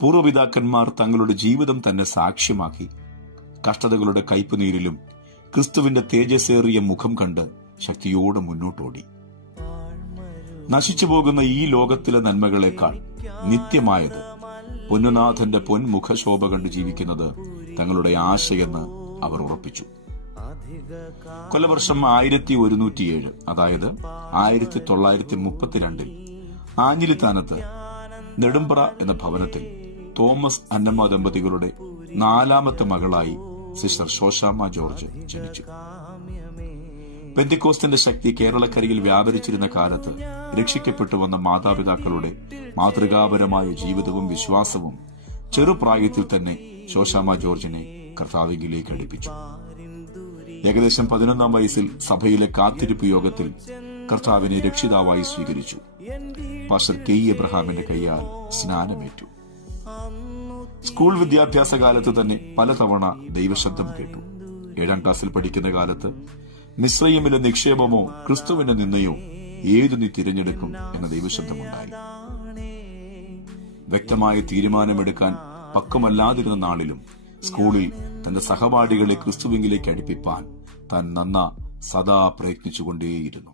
പൂർവ്വപിതാക്കന്മാർ തങ്ങളുടെ ജീവിതം തന്നെ സാക്ഷ്യമാക്കി കഷ്ടതകളുടെ കയ്പുനീരിലും ക്രിസ്തുവിന്റെ തേജസ്സേറിയ മുഖം കണ്ട് ശക്തിയോടെ മുന്നോട്ടോടി. നശിച്ചുപോകുന്ന ഈ ലോകത്തിലെ നന്മകളെക്കാൾ നിത്യമായത് പൊന്നുനാഥന്റെ പൊൻമുഖശോഭ കണ്ട് ജീവിക്കുന്നത് തങ്ങളുടെ ആശയെന്ന് അവർ ഉറപ്പിച്ചു. കൊല്ലവർഷം 1107, അതായത് 1932 ആഞ്ഞിലിത്താനത്ത് നെടുമ്പ്ര എന്ന ഭവനത്തിൽ തോമസ് അന്നമ്മ ദമ്പതികളുടെ 4ാമത്തെ മകളായി സിസ്റ്റർ ശോശാമ്മ ജോർജ് ജനിച്ചു. പെന്തിക്കോസ്തിന്റെ ശക്തി കേരളക്കരയിൽ വ്യാപരിച്ചിരുന്ന കാലത്ത് രക്ഷിക്കപ്പെട്ടു വന്ന മാതാപിതാക്കളുടെ മാതൃകാപരമായ ജീവിതവും വിശ്വാസവും ചെറുപ്രായത്തിൽ തന്നെ ശോശാമ്മ ജോർജിനെ കർത്താവിലേക്ക് അടുപ്പിച്ചു. ഏകദേശം 11ാം വയസ്സിൽ സഭയിലെ കാത്തിരിപ്പ് യോഗത്തിൽ കർത്താവിനെ രക്ഷിതാവായി സ്വീകരിച്ചു. പാസ്റ്റർ കെ എബ്രഹാമിന്റെ കൈയാൽ സ്നാനമേറ്റു. സ്കൂൾ വിദ്യാഭ്യാസ കാലത്ത് തന്നെ പലതവണ ദൈവശബ്ദം കേട്ടു. 7ാം ക്ലാസ്സിൽ പഠിക്കുന്ന കാലത്ത് മിസ്രയീമിലെ നിക്ഷേപമോ ക്രിസ്തുവിന്റെ നിന്നയോ ഏതു നീ തിരഞ്ഞെടുക്കും എന്ന ദൈവശബ്ദമുണ്ടായി. വ്യക്തമായ തീരുമാനമെടുക്കാൻ പക്വമല്ലാതിരുന്ന നാളിലും സ്കൂളിൽ തന്റെ സഹപാഠികളെ ക്രിസ്തുവിലേക്ക് അടുപ്പിപ്പാൻ താൻ സദാ പ്രയത്നിച്ചുകൊണ്ടേയിരുന്നു.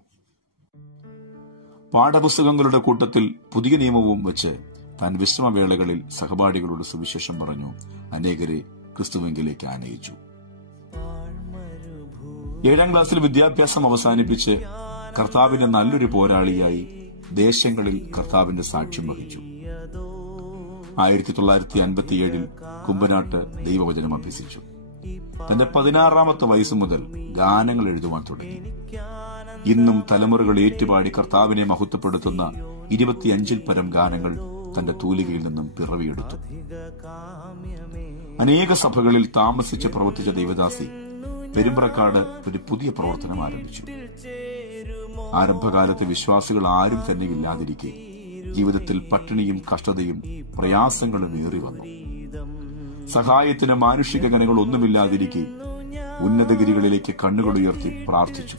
പാഠപുസ്തകങ്ങളുടെ കൂട്ടത്തിൽ പുതിയ നിയമവും വെച്ച് താൻ വിശ്രമവേളകളിൽ സഹപാഠികളോട് സുവിശേഷം പറഞ്ഞു അനേകരെ ക്രിസ്തുവിലേക്ക് ആനയിച്ചു. 7ാം ക്ലാസ്സിൽ വിദ്യാഭ്യാസം അവസാനിപ്പിച്ച് കർത്താവിന്റെ നല്ലൊരു പോരാളിയായി ദേശങ്ങളിൽ കർത്താവിന്റെ സാക്ഷ്യം വഹിച്ചു. 1957 കുമ്പനാട്ട് ദൈവവചനം അഭ്യസിച്ചു. തന്റെ 16ാമത്തെ വയസ്സ് മുതൽ ഗാനങ്ങൾ എഴുതുവാൻ തുടങ്ങി. ഇന്നും തലമുറകൾ ഏറ്റുപാടി കർത്താവിനെ മഹത്വപ്പെടുത്തുന്ന 25-ൽ പരം ഗാനങ്ങൾ തന്റെ തൂലികയിൽ നിന്നും പിറവിയെടുത്തു. അനേക സഭകളിൽ താമസിച്ച് പ്രവർത്തിച്ച ദൈവദാസി പെരുമ്പ്രക്കാട് ഒരു പുതിയ പ്രവർത്തനം ആരംഭിച്ചു. ആരംഭകാലത്ത് വിശ്വാസികൾ ആരും തന്നെ ഇല്ലാതിരിക്കെ ജീവിതത്തിൽ പട്ടിണിയും കഷ്ടതയും പ്രയാസങ്ങളും ഏറി വന്നു. സഹായത്തിന് മാനുഷിക ഗണങ്ങൾ ഒന്നുമില്ലാതിരിക്കെ ഉന്നതഗിരികളിലേക്ക് കണ്ണുകളുയർത്തി പ്രാർത്ഥിച്ചു.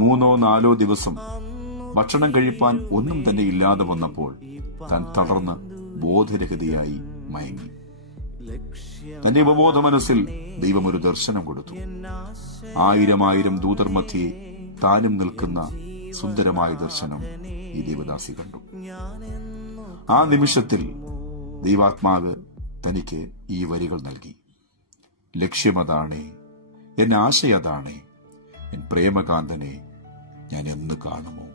3-4 ദിവസം ഭക്ഷണം കഴിപ്പാൻ ഒന്നും തന്നെ ഇല്ലാതെ വന്നപ്പോൾ താൻ തളർന്ന് ബോധരഹിതയായി മയങ്ങി. തന്റെ ഉപബോധ മനസ്സിൽ ദൈവം ഒരു ദർശനം കൊടുത്തു. 1000 ദൂതർ മധ്യേ താനും നിൽക്കുന്ന സുന്ദരമായ ദർശനം ഈ ദേവദാസി കണ്ടു. ആ നിമിഷത്തിൽ ദൈവാത്മാവ് തനിക്ക് ഈ വരികൾ നൽകി. ലക്ഷ്യമതാണേ, എൻ ആശയതാണേ, എൻ പ്രേമകാന്തനെ ഞാൻ എന്ന് കാണുമോ.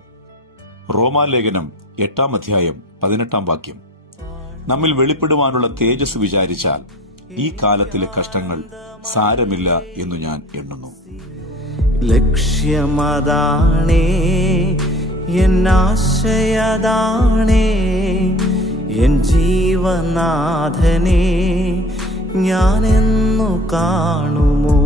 റോമാലേഖനം 8-ാം അധ്യായം 18-ാം വാക്യം. നമ്മിൽ വെളിപ്പെടുവാനുള്ള തേജസ് വിചാരിച്ചാൽ ഈ കാലത്തിലെ കഷ്ടങ്ങൾ സാരമില്ല എന്നു ഞാൻ എണ്ണുന്നു. ലക്ഷ്യമതാണേ, എൻ ആശയതാണേ, എൻ ജീവനാഥനെ ഞാനെന്നു കാണുമോ.